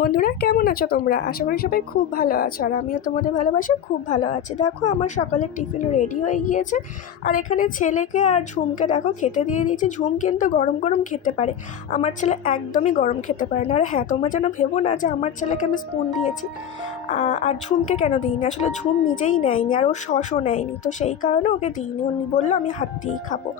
বন্ধুরা কেমন আছো তোমরা? আশা করি সবাই খুব ভালো আছো, আর আমিও তোমাদের ভালোবাসা খুব ভালো আছি। দেখো আমার সকালের টিফিন রেডি হয়ে গিয়েছে, আর এখানে ছেলেকে আর ঝুমকে দেখো খেতে দিয়ে দিয়েছি। ঝুম কিন্তু গরম গরম খেতে পারে, আমার ছেলে একদমই গরম খেতে পারে না। আর হ্যাঁ, তোমরা যেন ভেবো না যে আমার ছেলেকে আমি স্পুন দিয়েছি। আর ঝুমকে কেন দিইনি, আসলে ঝুম নিজেই নেয়নি আর ও সসও নেয়নি, তো সেই কারণে ওকে দিইনি। ও বললো আমি হাত দিয়েই খাবো।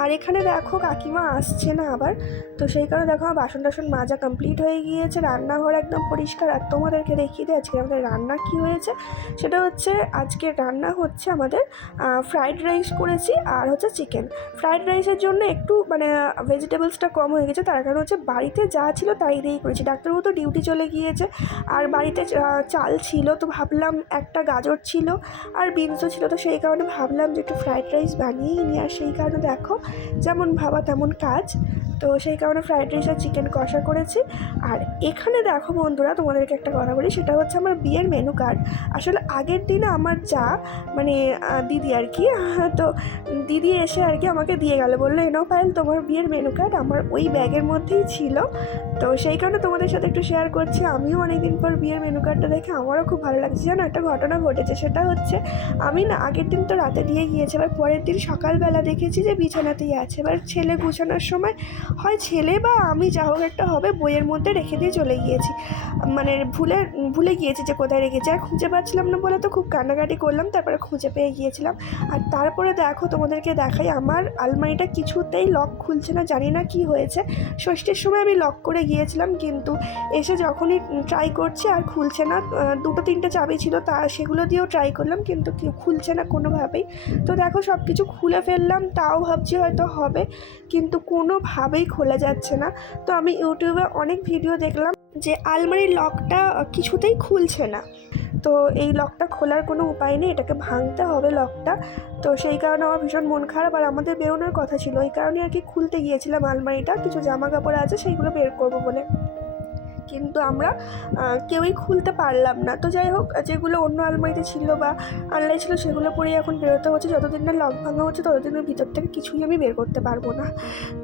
আর এখানে দেখো কাকিমা আসছে না আবার, তো সেই কারণে দেখো আমার বাসন টাসন মাজা কমপ্লিট হয়ে গিয়েছে, রান্নাঘর একদম পরিষ্কার। আর তোমাদেরকে দেখিয়ে দিই আজকে আমাদের রান্না কী হয়েছে। সেটা হচ্ছে আজকে রান্না হচ্ছে আমাদের ফ্রাইড রাইস করেছি, আর হচ্ছে চিকেন। ফ্রাইড রাইসের জন্য একটু মানে ভেজিটেবলসটা কম হয়ে গেছে, তার কারণ হচ্ছে বাড়িতে যা ছিল তাই দিয়েই করেছি। ডাক্তারবাবু তো ডিউটি চলে গিয়েছে, আর বাড়িতে চাল ছিল, তো ভাবলাম একটা গাজর ছিল আর বিনসও ছিল, তো সেই কারণে ভাবলাম যে একটু ফ্রাইড রাইস বানিয়েই নিই। আর সেই কারণে দেখো যেমন ভাবা তেমন কাজ, তো সেই কারণে ফ্রাইড রাইস আর চিকেন কষা করেছি। আর এখানে দেখো বন্ধুরা, তোমাদেরকে একটা কথা বলি, সেটা হচ্ছে আমার বিয়ের মেনু কার্ড। আসলে আগের দিনে আমার যা মানে দিদি আর কি, তো দিদি এসে আর কি আমাকে দিয়ে গেল, বললো এনাও পায়েল তোমার বিয়ের মেনু কার্ড। আমার ওই ব্যাগের মধ্যেই ছিল, তো সেই কারণে তোমাদের সাথে একটু শেয়ার করছি। আমিও অনেকদিন পর বিয়ের মেনু কার্ডটা দেখে আমারও খুব ভালো লাগছে। জানো একটা ঘটনা ঘটেছে, সেটা হচ্ছে আমি না আগের দিন তো রাতে দিয়ে গিয়েছি, এবার পরের দিন সকালবেলা দেখেছি যে বিছানাতেই আছে। এবার ছেলে গুছানোর সময় হয় ছেলে বা আমি যা হোক একটা হবে, বইয়ের মধ্যে রেখে দিয়ে চলে গিয়েছি, মানে ভুলে গিয়েছি যে কোথায় রেখেছি। আর খুঁজে পাচ্ছিলাম না বলে তো খুব কান্নাকাটি করলাম, তারপরে খুঁজে পেয়ে গিয়েছিলাম। আর তারপরে দেখো তোমাদেরকে দেখাই, আমার আলমারিটা কিছুতেই লক খুলছে না, জানি না কি হয়েছে। ষষ্ঠীর সময় আমি লক করে গিয়েছিলাম, কিন্তু এসে যখনই ট্রাই করছি আর খুলছে না। দুটো তিনটে চাবি ছিল, তা সেগুলো দিয়েও ট্রাই করলাম, কিন্তু খুলছে না কোনোভাবেই। তো দেখো সব কিছু খুলে ফেললাম, তাও ভাবছি হয়তো হবে, কিন্তু কোনোভাবেই খোলা যাচ্ছে না। তো আমি ইউটিউবে অনেক ভিডিও দেখলাম যে আলমারির লকটা কিছুতেই খুলছে না, তো এই লকটা খোলার কোনো উপায় নেই, এটাকে ভাঙতে হবে লকটা। তো সেই কারণে আমার ভীষণ মন খারাপ, আর আমাদের বেরোনোর কথা ছিল, এই কারণে আর কি খুলতে গিয়েছিলাম আলমারিটা, কিছু জামা কাপড় আছে সেইগুলো বের করবো বলে, কিন্তু আমরা কেউই খুলতে পারলাম না। তো যাই হোক, যেগুলো অন্য আলমারিতে ছিল বা আনলাই ছিল সেগুলো পরেই এখন বেরোতে হচ্ছে। যতদিন না লক ভাঙা হচ্ছে ততদিনের ভিতর থেকে কিছুই আমি বের করতে পারবো না।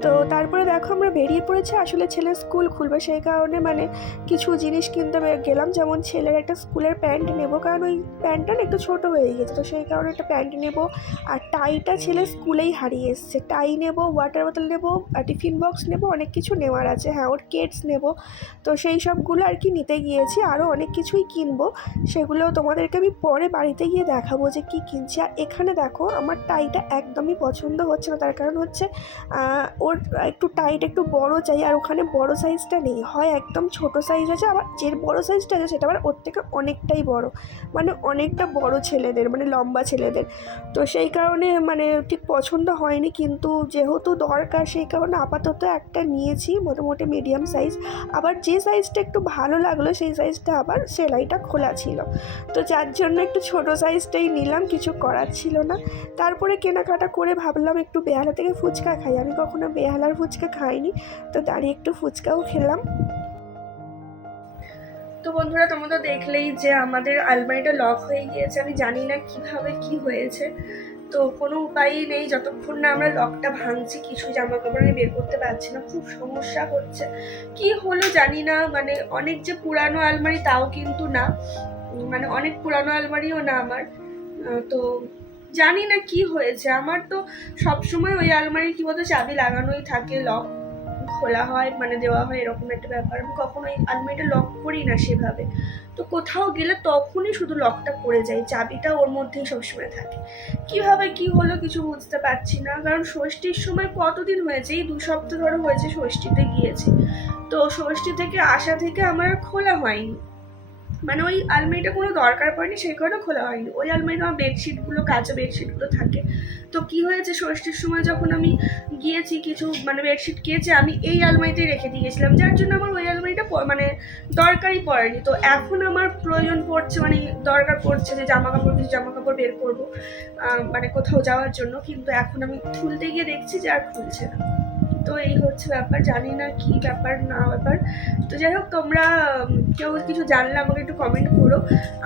তো তারপরে দেখো আমরা বেরিয়ে পড়েছি, আসলে ছেলের স্কুল খুলবে, সেই কারণে মানে কিছু জিনিস কিনতে গেলাম। যেমন ছেলের একটা স্কুলের প্যান্ট নেব, কারণ ওই প্যান্টটা একটু ছোটো হয়ে গেছে, তো সেই কারণে একটা প্যান্ট নেব। আর টাইটা ছেলের স্কুলেই হারিয়ে এসছে, টাই নেব, ওয়াটার বোতল নেব, টিফিন বক্স নেব, অনেক কিছু নেওয়ার আছে। হ্যাঁ, ওর কেটস নেব, তো সেই সবগুলো আর কি নিতে গিয়েছি। আরও অনেক কিছুই কিনবো, সেগুলো তোমাদেরকে আমি পরে বাড়িতে গিয়ে দেখাবো যে কী কিনছি। আর এখানে দেখো আমার টাইটা একদমই পছন্দ হচ্ছে না, তার কারণ হচ্ছে ওর একটু টাইট একটু বড় চাই, আর ওখানে বড় সাইজটা নেই, হয় একদম ছোট সাইজ আছে, আবার যে বড় সাইজটা আছে সেটা আবার ওর থেকে অনেকটাই বড়, মানে অনেকটা বড় ছেলেদের, মানে লম্বা ছেলেদের। তো সেই কারণে মানে ঠিক পছন্দ হয়নি, কিন্তু যেহেতু দরকার সেই কারণে আপাতত একটা নিয়েছি, মোটামুটি মিডিয়াম সাইজ। আবার যে সাইজটা একটু ভালো লাগলো সেই সাইজটা আবার সেলাইটা খোলা ছিল, তো যার জন্য একটু ছোট সাইজটাই নিলাম, কিছু করার ছিল না। তারপরে কেনাকাটা করে ভাবলাম একটু বেহালা থেকে ফুচকা খাই, আমি কখনো বেহালার ফুচকা খাইনি, তো দাঁড়িয়ে একটু ফুচকাও খেলাম। তো বন্ধুরা তোমরা তো দেখলেই যে আমাদের আলমারিটা লক হয়ে গিয়েছে, আমি জানি না কিভাবে কি হয়েছে, তো কোনো উপায়ই নেই, যতক্ষণ না আমরা লকটা ভাঙছি কিছু জামা কাপড় আমি বের করতে পারছি না, খুব সমস্যা হচ্ছে। কি হলো জানি না, মানে অনেক যে পুরানো আলমারি তাও কিন্তু না, মানে অনেক পুরানো আলমারিও না আমার। তো জানি না কি হয়েছে, আমার তো সবসময় ওই আলমারি কি বলতো চাবি লাগানোই থাকে, লক খোলা হয় মানে দেওয়া হয়, এরকম একটা ব্যাপার। আমি কখনো এই আলমারিটা লক করি না সেভাবে, তো কোথাও গেলে তখনই শুধু লকটা পড়ে যায়, চাবিটা ওর মধ্যেই সবসময় থাকে। কিভাবে কি হলো কিছু বুঝতে পারছি না, কারণ ষষ্ঠীর সময় কতদিন হয়েছে, এই 2 সপ্তাহ ধরে হয়েছে ষষ্ঠীতে গিয়েছি, তো ষষ্ঠী থেকে আসা থেকে আমার খোলা হয়নি, মানে ওই আলমারিটা কোনো দরকার পড়েনি সেই কারণে খোলা হয়নি। ওই আলমারিতে আমার বেডশিটগুলো, কাঁচা বেডশিটগুলো থাকে। তো কি হয়েছে, ষষ্ঠীর সময় যখন আমি গিয়েছি কিছু মানে বেডশিট কিনেছি, আমি এই আলমারিতেই রেখে দিয়ে গেছিলাম, যার জন্য আমার ওই আলমারিটা মানে দরকারই পড়েনি। তো এখন আমার প্রয়োজন পড়ছে, মানে দরকার পড়ছে যে কিছু জামা কাপড় বের করবো মানে কোথাও যাওয়ার জন্য, কিন্তু এখন আমি খুলতে গিয়ে দেখছি যে আর খুলছে না। তো এই হচ্ছে ব্যাপার, জানি না কি ব্যাপার না ব্যাপার। তো যাই হোক, তোমরা কেউ কিছু জানলে আমাকে একটু কমেন্ট করো।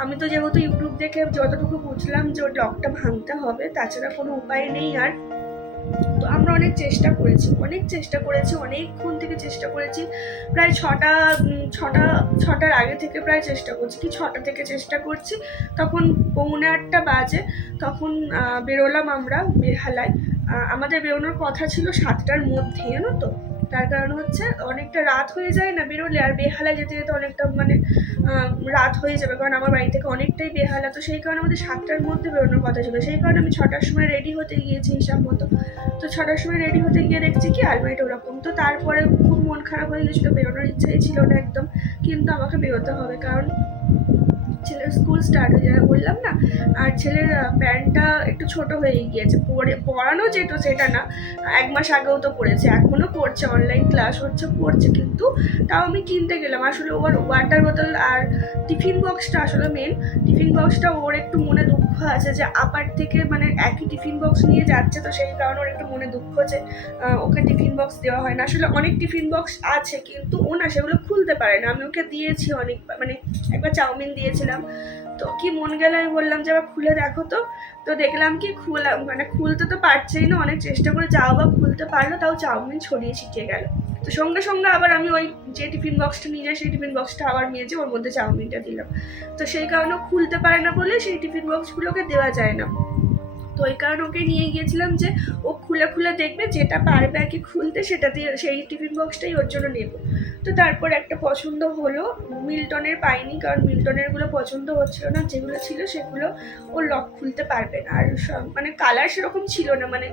আমি তো যেহেতু ইউটিউব দেখে যতটুকু বুঝলাম যে ওর লকটা ভাঙতে হবে, তাছাড়া কোনো উপায় নেই আর। তো আমরা অনেক চেষ্টা করেছি, অনেকক্ষণ থেকে চেষ্টা করেছি, প্রায় ছটার আগে থেকে প্রায় চেষ্টা করছি, কি 6টা থেকে চেষ্টা করছি। তখন 7:45 বাজে, তখন বেরোলাম আমরা বেহালায়। আমাদের বেরোনোর কথা ছিল 7টার মধ্যে, জানো তো। তার কারণ হচ্ছে অনেকটা রাত হয়ে যায় না বেরোলে, আর বেহালায় যেতে যেতে অনেকটা মানে রাত হয়ে যাবে, কারণ আমার বাড়ি থেকে অনেকটাই বেহালা। তো সেই কারণে আমাদের 7টার মধ্যে বেরোনোর কথা ছিল, সেই কারণে আমি 6টার সময় রেডি হতে গিয়েছি হিসাব মতো। তো 6টার সময় রেডি হতে গিয়ে দেখছি কি আলমারিটা ওরকম। তো তারপরে খুব মন খারাপ হয়ে গেছিলো, বেরোনোর ইচ্ছাই ছিল না একদম, কিন্তু আমাকে বেরোতে হবে, কারণ ছেলের স্কুল স্টার্ট হয়ে যাবে বললাম না। আর ছেলের প্যান্টটা একটু ছোট হয়ে গিয়েছে, পড়ানো যেত সেটা না, 1 মাস আগেও তো পড়েছে, এখনও পড়ছে, অনলাইন ক্লাস হচ্ছে পড়ছে, কিন্তু তাও আমি কিনতে গেলাম। আসলে ওর ওয়াটার বোতল আর টিফিন বক্সটা, আসলে মেন টিফিন বক্সটা ওর একটু মনে দুঃখ আছে যে আপার থেকে মানে একই টিফিন বক্স নিয়ে যাচ্ছে, তো সেই কারণে ওর একটু মনে দুঃখ যে ওকে টিফিন বক্স দেওয়া হয় না। আসলে অনেক টিফিন বক্স আছে, কিন্তু ও না সেগুলো খুলতে পারে না। আমি ওকে দিয়েছি অনেক, মানে একবার চাউমিন দিয়েছিলাম, তো কি মন গেল আমি বললাম যে আবার খুলে দেখো তো। তো দেখলাম কি মানে খুলতে তো পারছেই না, অনেক চেষ্টা করে যাও বা খুলতে পারলো, তাও চাউমিন ছড়িয়ে ছিটিয়ে গেল। তো সঙ্গে সঙ্গে আবার আমি ওই যে টিফিন বক্সটা নিয়ে যাই সেই টিফিন বক্সটা আবার মেজে ওর মধ্যে চাউমিনটা দিলাম। তো সেই কারণে খুলতে পারে না বলে সেই টিফিন বক্সগুলোকে দেওয়া যায় না। তো ওই কারণে ওকে নিয়ে গিয়েছিলাম যে ও খুলে খুলে দেখবে, যেটা পারবে আর কি খুলতে সেটা দিয়ে সেই টিফিন বক্সটাই ওর জন্য নেব। তো তারপর একটা পছন্দ হলো, মিল্টনের পাইনি, কারণ মিল্টনেরগুলো পছন্দ হচ্ছিল না, যেগুলো ছিল সেগুলো ও লক খুলতে পারবে না। আর মানে কালার সেরকম ছিল না, মানে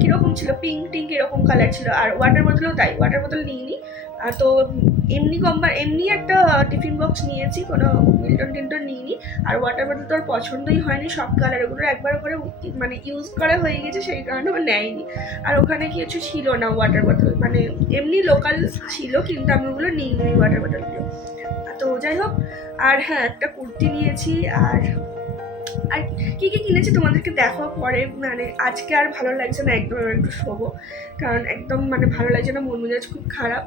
কীরকম ছিল, পিঙ্ক টিঙ্ক এরকম কালার ছিল। আর ওয়াটার বোতলও তাই, ওয়াটার বোতল নিইনি। তো এমনি একটা টিফিন বক্স নিয়েছি, কোনো মিল্টন নিইনি। আর ওয়াটার বোতল তো আর পছন্দই হয়নি, সব কালারগুলো একবার করে মানে ইউজ করা হয়ে গেছে, সেই কারণে ও নেয়নি। আর ওখানে কিছু ছিল না ওয়াটার বোতল, মানে এমনি লোকাল ছিল, কিন্তু আমি ওগুলো নিইনি ওই ওয়াটার বোতলগুলো। তো যাই হোক, আর হ্যাঁ একটা কুর্তি নিয়েছি। আর কী কী কিনেছি তোমাদেরকে দেখো পরে, মানে আজকে আর ভালো লাগছে না একদম, একটু শোবো, কারণ একদম মানে ভালো লাগছে না, মন মেজাজ খুব খারাপ।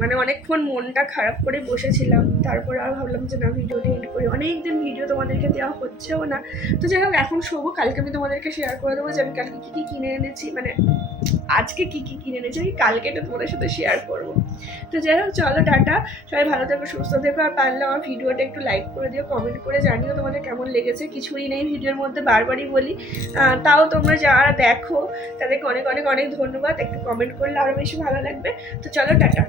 মানে অনেকক্ষণ মনটা খারাপ করে বসেছিলাম, তারপর আর ভাবলাম যে না ভিডিওটা এডিট করি, অনেকদিন ভিডিও তোমাদেরকে দেওয়া হচ্ছেও না। তো যাই হোক এখন শোবো, কালকে আমি তোমাদেরকে শেয়ার করে দেবো যে আমি কালকে কী কী কিনে এনেছি, মানে আজকে কী কী কিনে এনেছি আমি কালকে এটা তোমাদের সাথে শেয়ার করবো। তো যাই হোক চলো টাটা, সবাই ভালো থেকো সুস্থ থেকো, আর পারলে আমার ভিডিওটা একটু লাইক করে দিও, কমেন্ট করে জানিও তোমাদের কেমন লেগেছে। কিছুই নেই ভিডিওর মধ্যে, বারবারই বলি, তাও তোমরা যারা দেখো তাদেরকে অনেক অনেক অনেক ধন্যবাদ, একটু কমেন্ট করলে আরও বেশি ভালো লাগবে। তো চলো টাটা।